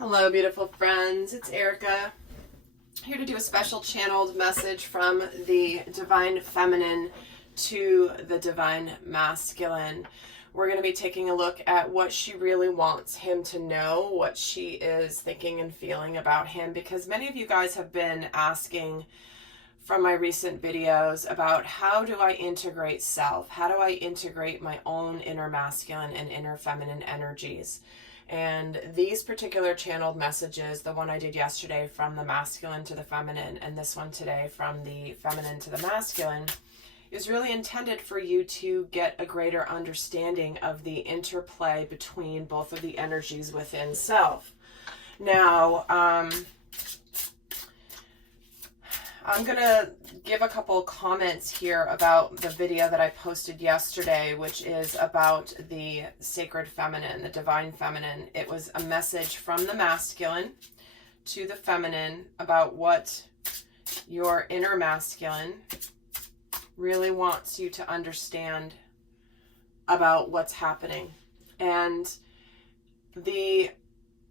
Hello, beautiful friends. It's Erika, here to do a special channeled message from the Divine Feminine to the Divine Masculine. We're going to be taking a look at what she really wants him to know, what she is thinking and feeling about him, because many of you guys have been asking from my recent videos about how do I integrate self? How do I integrate my own inner masculine and inner feminine energies? And these particular channeled messages, the one I did yesterday from the masculine to the feminine, and this one today from the feminine to the masculine, is really intended for you to get a greater understanding of the interplay between both of the energies within self. Now, I'm going to give a couple comments here about the video that I posted yesterday, which is about the sacred feminine, the divine feminine. It was a message from the masculine to the feminine about what your inner masculine really wants you to understand about what's happening. And the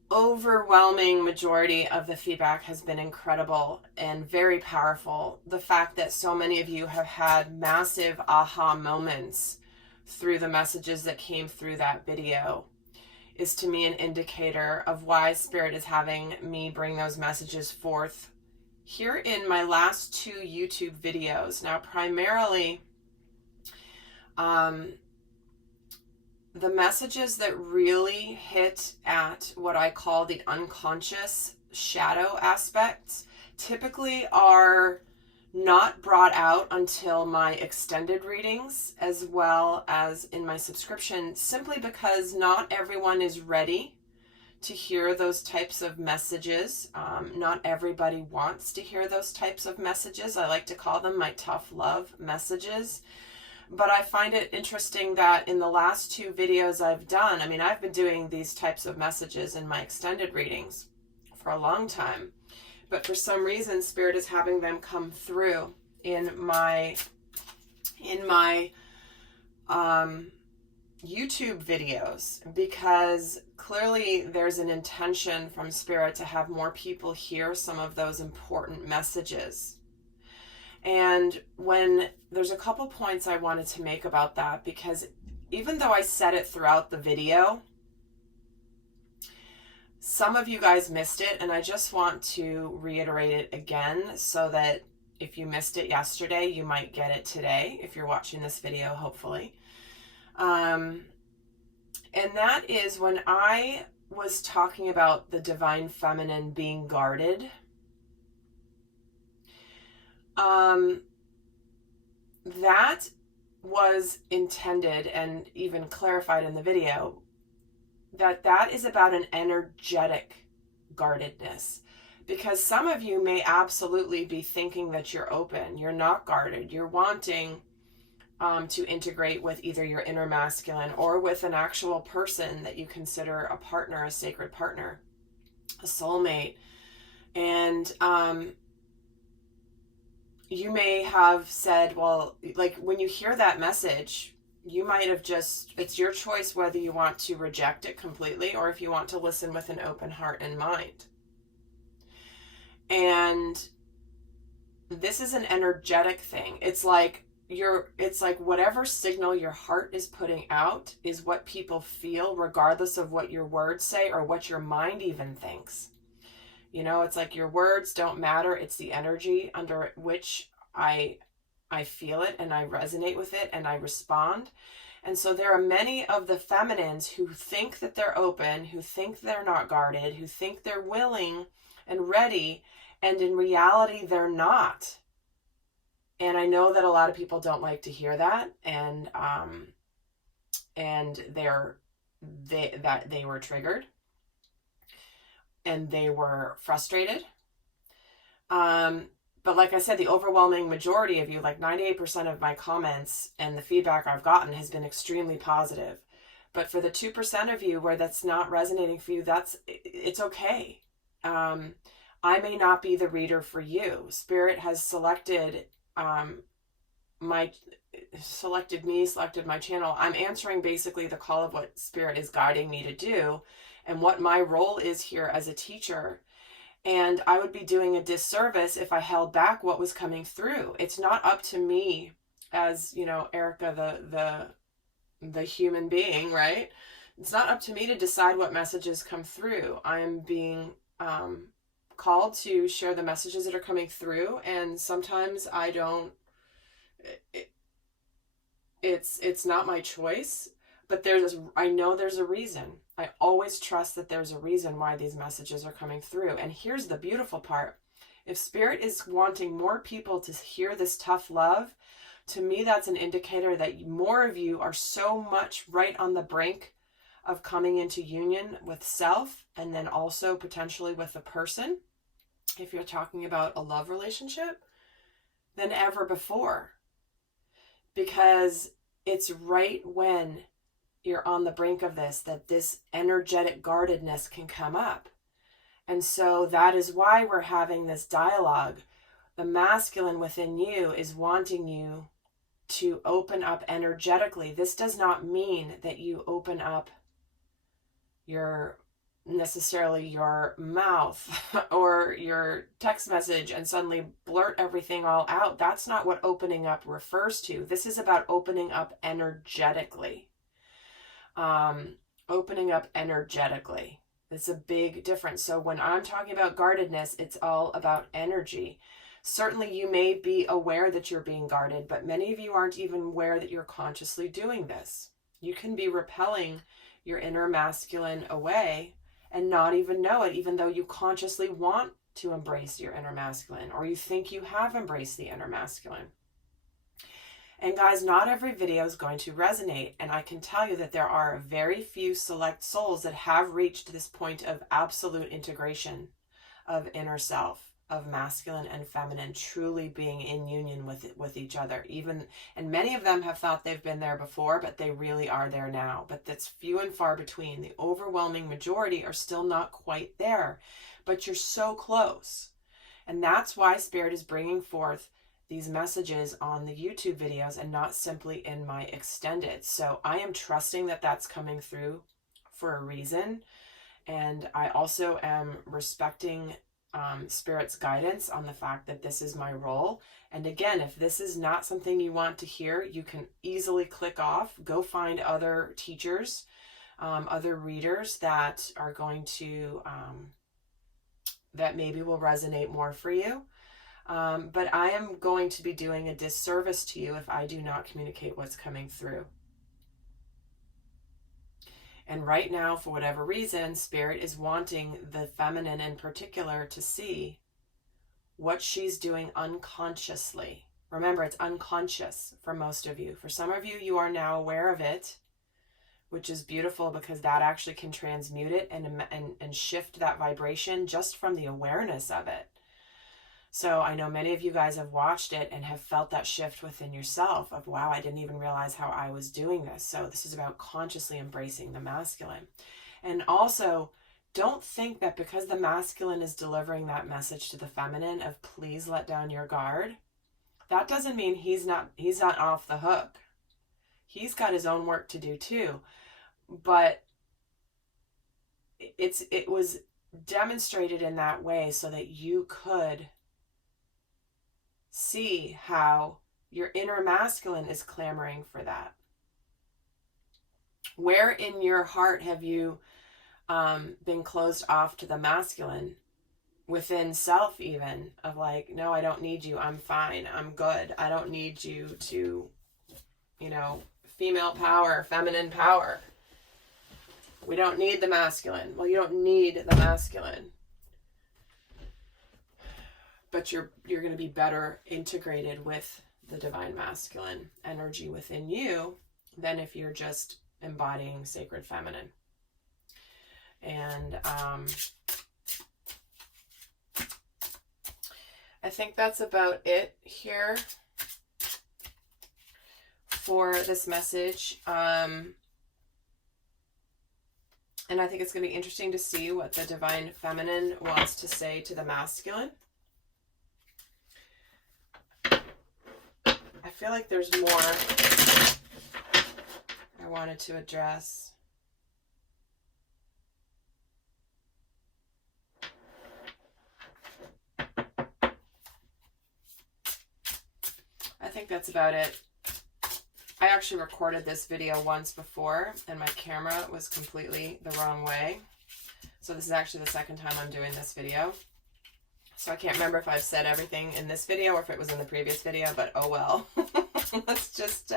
overwhelming majority of the feedback has been incredible and very powerful. The fact that so many of you have had massive aha moments through the messages that came through that video is to me an indicator of why Spirit is having me bring those messages forth here in my last two YouTube videos. Now, primarily, the messages that really hit at what I call the unconscious shadow aspects typically are not brought out until my extended readings, as well as in my subscription, simply because not everyone is ready to hear those types of messages. Not everybody wants to hear those types of messages. I like to call them my tough love messages. But I find it interesting that in the last two videos I've done, I've been doing these types of messages in my extended readings for a long time. But for some reason, Spirit is having them come through in my YouTube videos, because clearly there's an intention from Spirit to have more people hear some of those important messages. And when there's a couple points I wanted to make about that, because even though I said it throughout the video, some of you guys missed it, and I just want to reiterate it again so that if you missed it yesterday, you might get it today if you're watching this video, hopefully. And that is when I was talking about the divine feminine being guarded. That was intended and even clarified in the video that is about an energetic guardedness, because some of you may absolutely be thinking that you're open, you're not guarded, you're wanting to integrate with either your inner masculine or with an actual person that you consider a partner, a sacred partner, a soulmate. And you may have said, well, like when you hear that message, you might have it's your choice whether you want to reject it completely or if you want to listen with an open heart and mind. And this is an energetic thing. It's like whatever signal your heart is putting out is what people feel, regardless of what your words say or what your mind even thinks. You know, it's like your words don't matter. It's the energy under which I feel it and I resonate with it and I respond. And so there are many of the feminines who think that they're open, who think they're not guarded, who think they're willing and ready, and in reality, they're not. And I know that a lot of people don't like to hear that, and they were triggered. And they were frustrated. But like I said, the overwhelming majority of you, like 98% of my comments and the feedback I've gotten has been extremely positive. But for the 2% of you where that's not resonating for you, it's okay. I may not be the reader for you. Spirit has selected my channel. I'm answering basically the call of what Spirit is guiding me to do. and what my role is here as a teacher. And I would be doing a disservice if I held back what was coming through. It's not up to me as, you know, Erika, the human being, right? It's not up to me to decide what messages come through. I am being called to share the messages that are coming through, and sometimes I don't. It's not my choice, but I know there's a reason. I always trust that there's a reason why these messages are coming through. And here's the beautiful part: if Spirit is wanting more people to hear this tough love, to me that's an indicator that more of you are so much right on the brink of coming into union with self, and then also potentially with a person, if you're talking about a love relationship, than ever before. Because it's right when you're on the brink of this that this energetic guardedness can come up. And so that is why we're having this dialogue. The masculine within you is wanting you to open up energetically. This does not mean that you open up necessarily your mouth or your text message and suddenly blurt everything all out. That's not what opening up refers to. This is about opening up energetically. Opening up energetically. It's a big difference. So when I'm talking about guardedness, it's all about energy. Certainly you may be aware that you're being guarded, but many of you aren't even aware that you're consciously doing this. You can be repelling your inner masculine away and not even know it, even though you consciously want to embrace your inner masculine, or you think you have embraced the inner masculine. And guys, not every video is going to resonate. And I can tell you that there are very few select souls that have reached this point of absolute integration of inner self, of masculine and feminine, truly being in union with each other. And many of them have thought they've been there before, but they really are there now. But that's few and far between. The overwhelming majority are still not quite there, but you're so close. And that's why Spirit is bringing forth these messages on the YouTube videos and not simply in my extended. So I am trusting that that's coming through for a reason. And I also am respecting Spirit's guidance on the fact that this is my role. And again, if this is not something you want to hear, you can easily click off, go find other teachers, other readers that are going to, that maybe will resonate more for you. But I am going to be doing a disservice to you if I do not communicate what's coming through. And right now, for whatever reason, Spirit is wanting the feminine in particular to see what she's doing unconsciously. Remember, it's unconscious for most of you. For some of you, you are now aware of it, which is beautiful because that actually can transmute it and shift that vibration just from the awareness of it. So I know many of you guys have watched it and have felt that shift within yourself of, wow, I didn't even realize how I was doing this. So this is about consciously embracing the masculine. And also, don't think that because the masculine is delivering that message to the feminine of please let down your guard, that doesn't mean he's not off the hook. He's got his own work to do too. But it was demonstrated in that way so that you could see how your inner masculine is clamoring for that. Where in your heart have you been closed off to the masculine within self, even of like, no, I don't need you. I'm fine. I'm good. I don't need you to, female power, feminine power. We don't need the masculine. Well, you don't need the masculine. But you're going to be better integrated with the divine masculine energy within you than if you're just embodying sacred feminine. And I think that's about it here for this message. And I think it's going to be interesting to see what the divine feminine wants to say to the masculine. I feel like there's more I wanted to address. think that's about it. I actually recorded this video once before and my camera was completely the wrong way. So this is actually the second time I'm doing this video. So I can't remember if I've said everything in this video or if it was in the previous video, but oh well. Let's just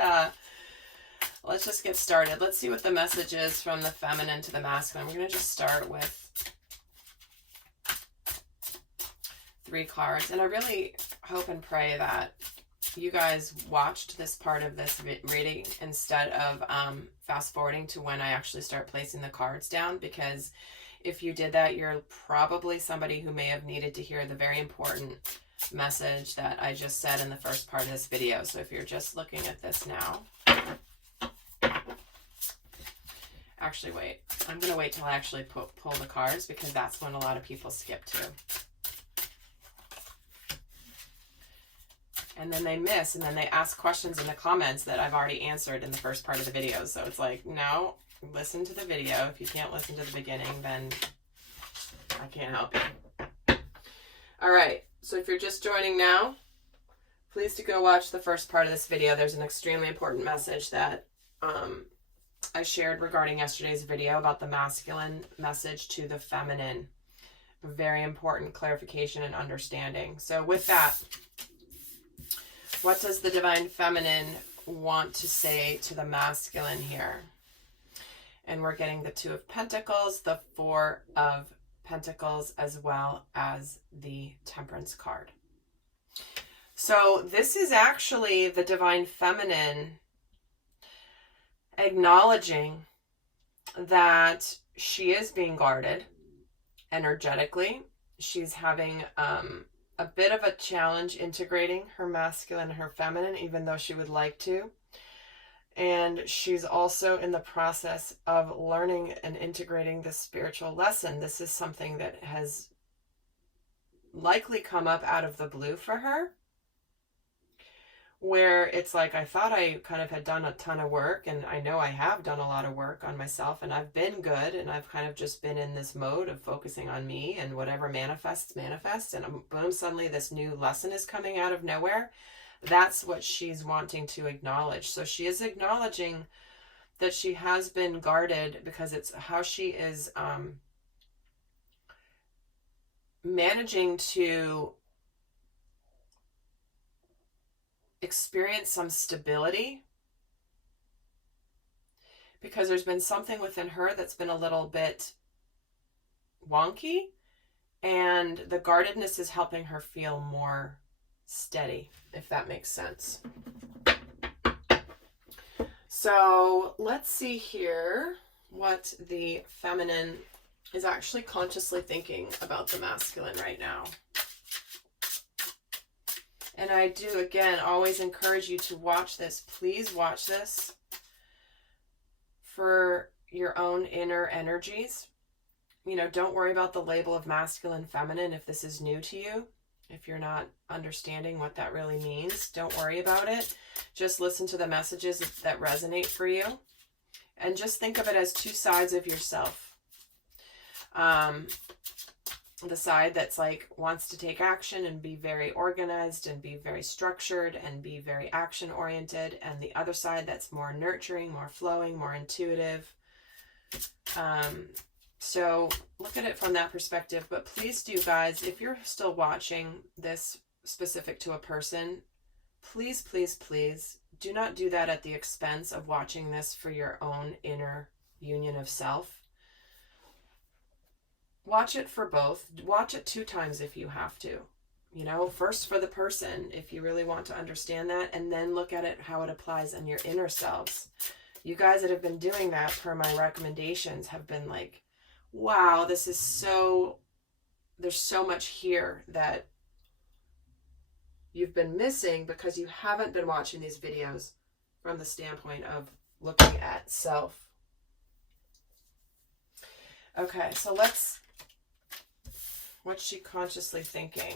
get started. Let's see what the message is from the feminine to the masculine. We're going to just start with 3 cards. And I really hope and pray that you guys watched this part of this reading instead of fast forwarding to when I actually start placing the cards down, because if you did that, you're probably somebody who may have needed to hear the very important message that I just said in the first part of this video. So if you're just looking at this now, actually wait, I'm going to wait till I actually pull the cards, because that's when a lot of people skip to. And then they miss, and then they ask questions in the comments that I've already answered in the first part of the video. So it's like, no, listen to the video. If you can't listen to the beginning, then I can't help you. All right, so if you're just joining now, please do go watch the first part of this video. There's an extremely important message that I shared regarding yesterday's video about the masculine message to the feminine. Very important clarification and understanding. So with that, what does the divine feminine want to say to the masculine here? And we're getting the 2 of Pentacles, the 4 of Pentacles, as well as the Temperance card. So this is actually the divine feminine acknowledging that she is being guarded energetically. She's having a bit of a challenge integrating her masculine and her feminine, even though she would like to. And she's also in the process of learning and integrating this spiritual lesson. This is something that has likely come up out of the blue for her, where it's like, I thought I kind of had done a ton of work, and I know I have done a lot of work on myself, and I've been good, and I've kind of just been in this mode of focusing on me, and whatever manifests, and boom, suddenly this new lesson is coming out of nowhere. That's what she's wanting to acknowledge. So she is acknowledging that she has been guarded, because it's how she is managing to experience some stability, because there's been something within her that's been a little bit wonky, and the guardedness is helping her feel more steady, if that makes sense. So let's see here what the feminine is actually consciously thinking about the masculine right now. And I do, again, always encourage you to watch this. Please watch this for your own inner energies. You know, don't worry about the label of masculine, feminine if this is new to you. If you're not understanding what that really means, don't worry about it. Just listen to the messages that resonate for you. And just think of it as 2 sides of yourself. The side that's like wants to take action and be very organized and be very structured and be very action oriented, and the other side that's more nurturing, more flowing, more intuitive. So look at it from that perspective. But please do, guys, if you're still watching this specific to a person, please, please, please do not do that at the expense of watching this for your own inner union of self. Watch it for both. Watch it 2 times if you have to. You know, first for the person, if you really want to understand that, and then look at it, how it applies in your inner selves. You guys that have been doing that per my recommendations have been like, wow, this is so, there's so much here that you've been missing because you haven't been watching these videos from the standpoint of looking at self. Okay, so what's she consciously thinking?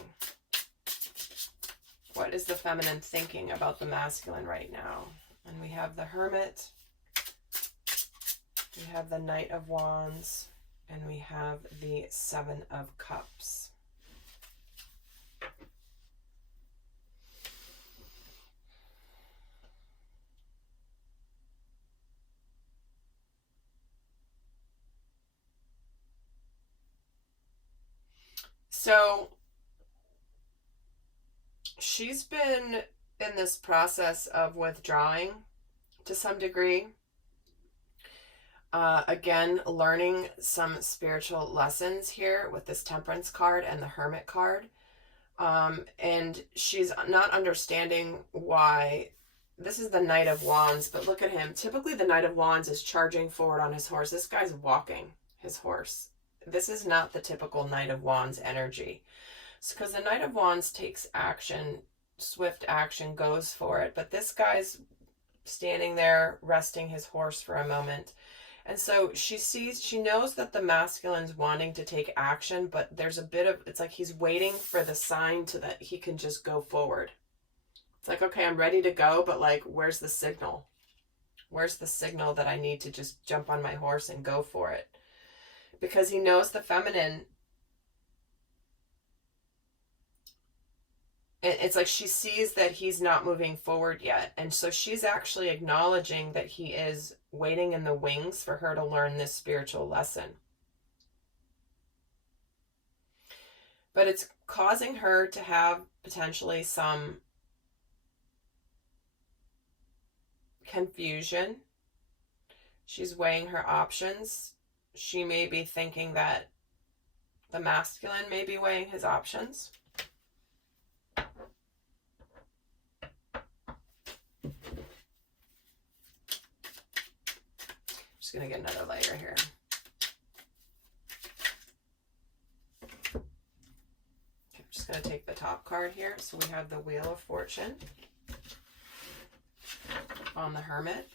What is the feminine thinking about the masculine right now? And we have the Hermit, we have the Knight of Wands, and we have the 7 of Cups. So she's been in this process of withdrawing to some degree. Again, learning some spiritual lessons here with this Temperance card and the Hermit card. And she's not understanding why. This is the Knight of Wands, but look at him. Typically, the Knight of Wands is charging forward on his horse. This guy's walking his horse. This is not the typical Knight of Wands energy. Because the Knight of Wands takes action, swift action, goes for it. But this guy's standing there, resting his horse for a moment. And so she knows that the masculine's wanting to take action, but there's a bit of, it's like he's waiting for the sign to that he can just go forward. It's like, okay, I'm ready to go, but like, where's the signal? Where's the signal that I need to just jump on my horse and go for it? Because he knows the feminine. It's like she sees that he's not moving forward yet. And so she's actually acknowledging that he is waiting in the wings for her to learn this spiritual lesson. But it's causing her to have potentially some confusion. She's weighing her options. She may be thinking that the masculine may be weighing his options. Just going to get another layer here. Okay, I'm just going to take the top card here. So we have the Wheel of Fortune on the Hermit.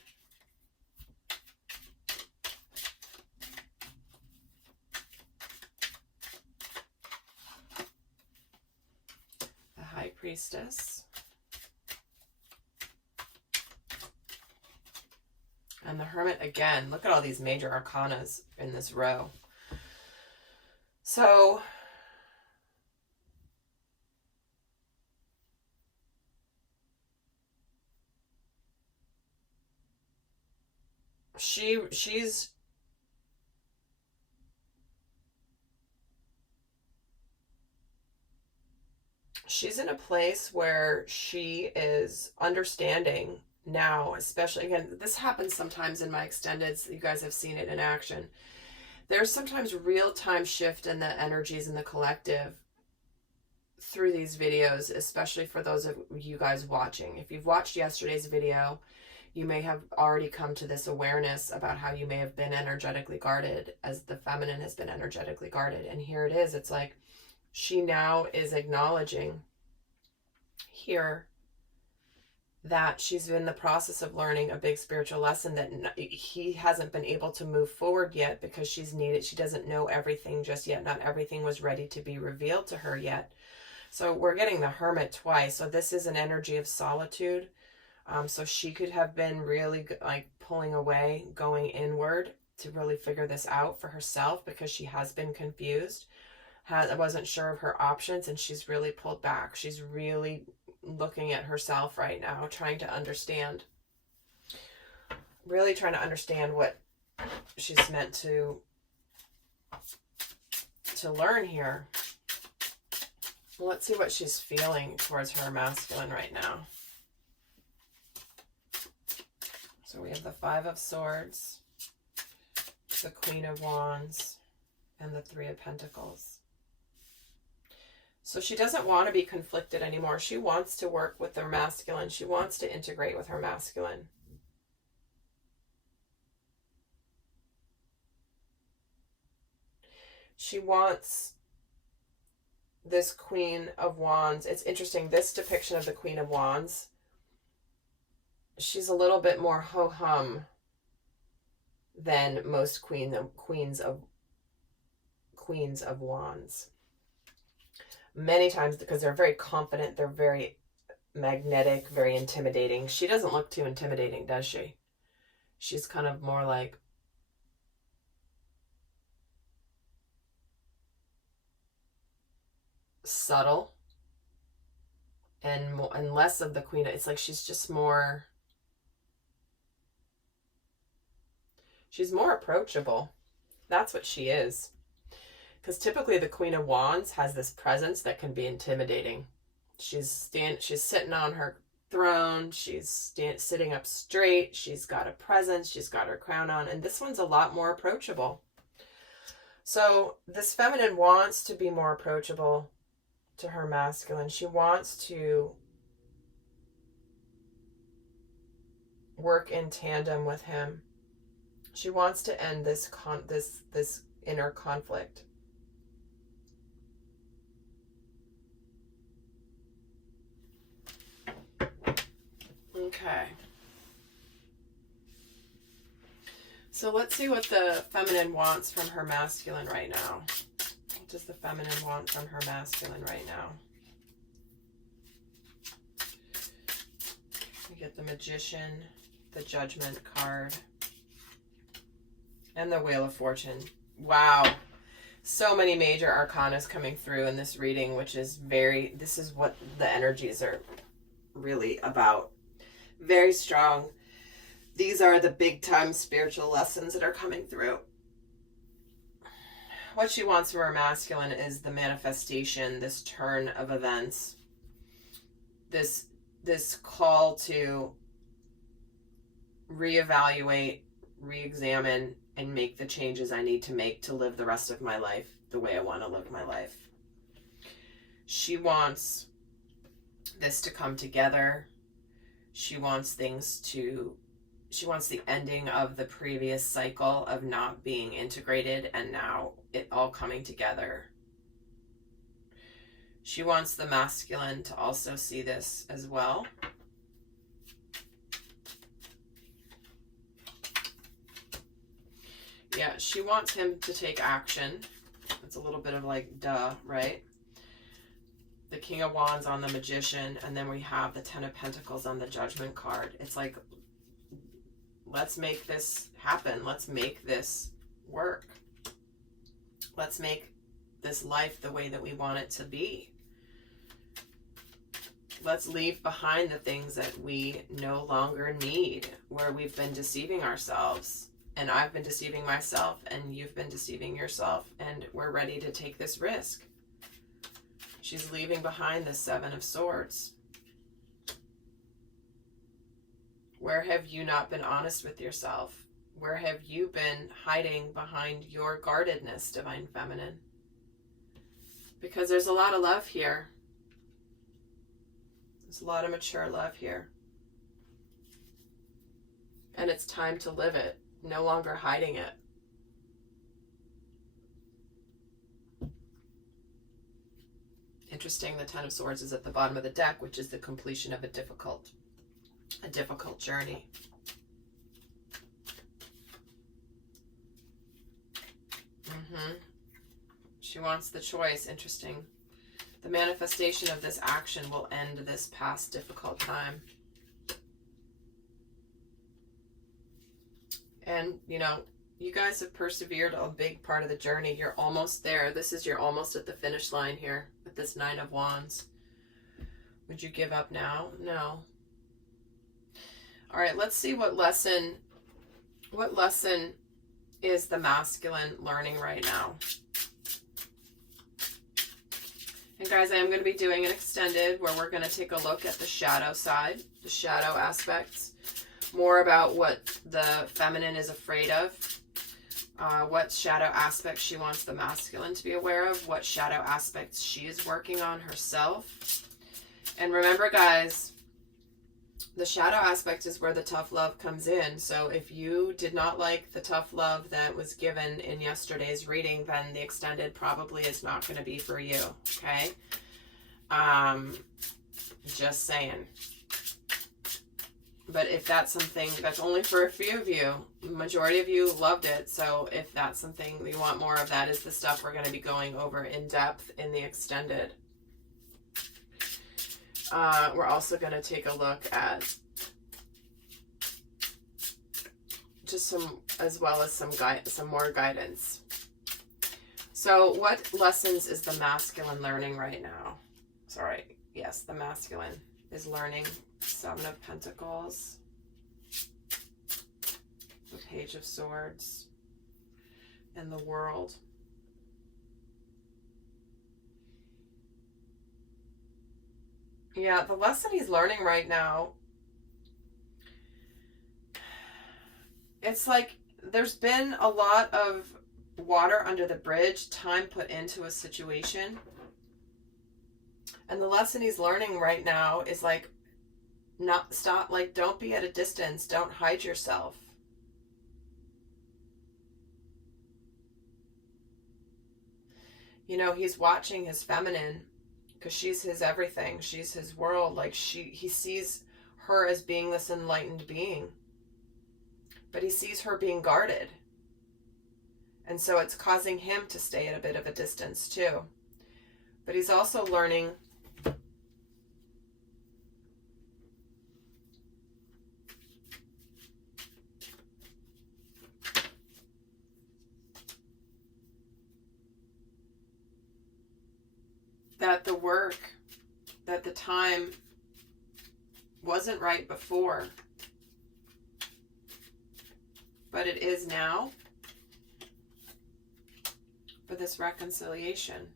The High Priestess. And the Hermit again. Look at all these major arcanas in this row. So she's in a place where she is understanding now, especially, again, this happens sometimes in my extendeds. You guys have seen it in action. There's sometimes real-time shift in the energies in the collective through these videos, especially for those of you guys watching. If you've watched yesterday's video, you may have already come to this awareness about how you may have been energetically guarded, as the feminine has been energetically guarded. And here it is. It's like she now is acknowledging here that she's in the process of learning a big spiritual lesson that he hasn't been able to move forward yet because she doesn't know everything just yet. Not everything was ready to be revealed to her yet. So we're getting the Hermit twice. So this is an energy of solitude. So she could have been really like pulling away, going inward to really figure this out for herself because she has been confused. Wasn't sure of her options, and she's really pulled back. She's really looking at herself right now, trying to understand, really trying to understand what she's meant to learn here. Let's see what she's feeling towards her masculine right now. So we have the Five of Swords, the Queen of Wands, and the Three of Pentacles. So she doesn't want to be conflicted anymore. She wants to work with her masculine. She wants to integrate with her masculine. She wants this Queen of Wands. It's interesting, this depiction of the Queen of Wands, she's a little bit more ho-hum than most queens of Wands. Many times because they're very confident, they're very magnetic, very intimidating. She doesn't look too intimidating, does she? She's kind of more like subtle and more, and less of the queen. It's like she's just more, she's more approachable. That's what she is. Because typically the Queen of Wands has this presence that can be intimidating. She's sitting on her throne. She's sitting up straight. She's got a presence. She's got her crown on. And this one's a lot more approachable. So this feminine wants to be more approachable to her masculine. She wants to work in tandem with him. She wants to end this inner conflict. Okay. So let's see what the feminine wants from her masculine right now. What does the feminine want from her masculine right now? We get the Magician, the Judgment card, and the Wheel of Fortune. Wow. So many major arcanas coming through in this reading, which is this is what the energies are really about. Very strong. These are the big time spiritual lessons that are coming through. What she wants from her masculine is the manifestation, this turn of events, this call to reevaluate, re-examine, and make the changes I need to make to live the rest of my life the way I want to live my life. She wants this to come together. She wants she wants the ending of the previous cycle of not being integrated and now it all coming together. She wants the masculine to also see this as well. Yeah, she wants him to take action. It's a little bit of like, duh, right? The King of Wands on the Magician, and then we have the Ten of Pentacles on the Judgment card. It's like, let's make this happen. Let's make this work. Let's make this life the way that we want it to be. Let's leave behind the things that we no longer need, where we've been deceiving ourselves. And I've been deceiving myself, and you've been deceiving yourself, and we're ready to take this risk. She's leaving behind the Seven of Swords. Where have you not been honest with yourself? Where have you been hiding behind your guardedness, Divine Feminine? Because there's a lot of love here. There's a lot of mature love here. And it's time to live it, no longer hiding it. Interesting, the Ten of Swords is at the bottom of the deck, which is the completion of a difficult journey. She wants the choice. Interesting. The manifestation of this action will end this past difficult time. And, you know, you guys have persevered a big part of the journey. You're almost there. You're almost at the finish line here with this Nine of Wands. Would you give up now? No. All right, let's see what lesson is the masculine learning right now. And guys, I am going to be doing an extended where we're going to take a look at the shadow side, the shadow aspects, more about what the feminine is afraid of, what shadow aspects she wants the masculine to be aware of, what shadow aspects she is working on herself. And remember, guys, the shadow aspect is where the tough love comes in. So if you did not like the tough love that was given in yesterday's reading, then the extended probably is not going to be for you, okay? Just saying. But if that's something that's only for a few of you, the majority of you loved it. So if that's something you want more of, that is the stuff we're going to be going over in depth in the extended. We're also going to take a look at just some more guidance. So what lessons is the masculine learning right now? Sorry, yes, the masculine is learning. Seven of Pentacles, the Page of Swords, and the World. Yeah, the lesson he's learning right now, it's like there's been a lot of water under the bridge, time put into a situation. And the lesson he's learning right now is like, not stop, like, don't be at a distance, don't hide yourself. You know, he's watching his feminine because she's his everything. She's his world. Like he sees her as being this enlightened being, but he sees her being guarded. And so it's causing him to stay at a bit of a distance too. But he's also learning that the work, that the time wasn't right before, but it is now for this reconciliation.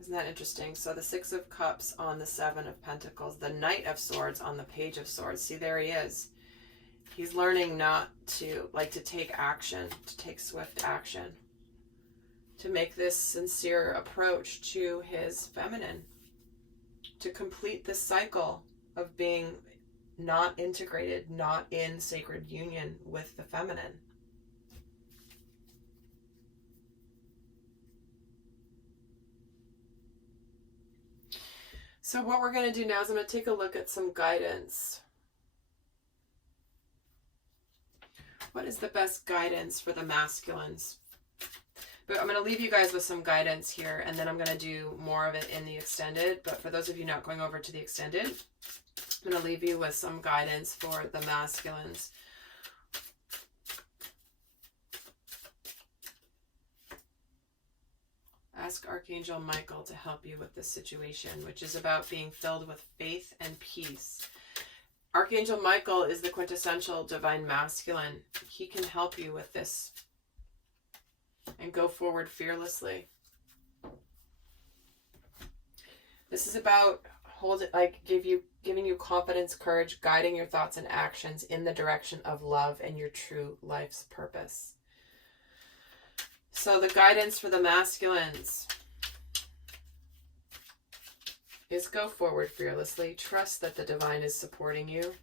Isn't that interesting? So the Six of Cups on the Seven of Pentacles, the Knight of Swords on the Page of Swords. See, there he is. He's learning not to, like, to take action, to take swift action, to make this sincere approach to his feminine, to complete this cycle of being not integrated, not in sacred union with the feminine. So what we're going to do now is I'm going to take a look at some guidance. What is the best guidance for the masculines? But I'm going to leave you guys with some guidance here, and then I'm going to do more of it in the extended. But for those of you not going over to the extended, I'm going to leave you with some guidance for the masculines. Ask Archangel Michael to help you with this situation, which is about being filled with faith and peace. Archangel Michael is the quintessential divine masculine. He can help you with this and go forward fearlessly. This is about giving you confidence, courage, guiding your thoughts and actions in the direction of love and your true life's purpose. So the guidance for the masculines is go forward fearlessly. Trust that the divine is supporting you.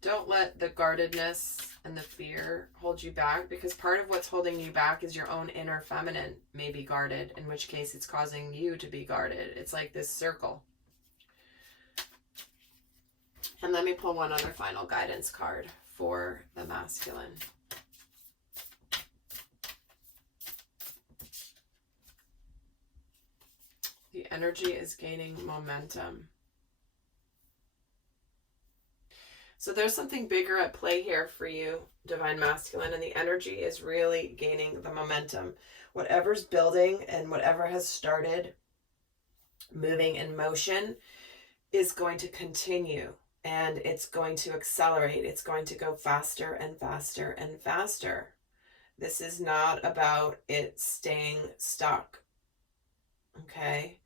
Don't let the guardedness and the fear hold you back, because part of what's holding you back is your own inner feminine may be guarded, in which case it's causing you to be guarded. It's like this circle. And let me pull one other final guidance card for the masculine. The energy is gaining momentum. So there's something bigger at play here for you, divine masculine, and the energy is really gaining the momentum. Whatever's building and whatever has started moving in motion is going to continue, and it's going to accelerate. It's going to go faster and faster and faster. This is not about it staying stuck. Okay?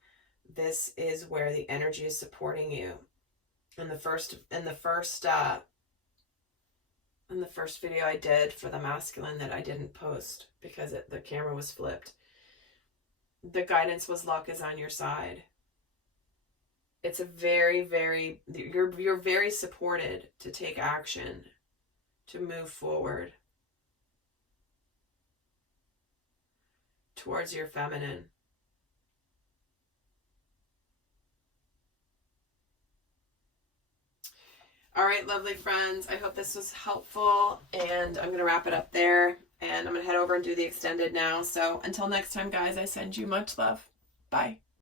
This is where the energy is supporting you. In the first video I did for the masculine that I didn't post because the camera was flipped, the guidance was luck is on your side. It's a very, you're very supported to take action, to move forward towards your feminine. All right, lovely friends, I hope this was helpful, and I'm going to wrap it up there, and I'm going to head over and do the extended now. So until next time, guys, I send you much love. Bye.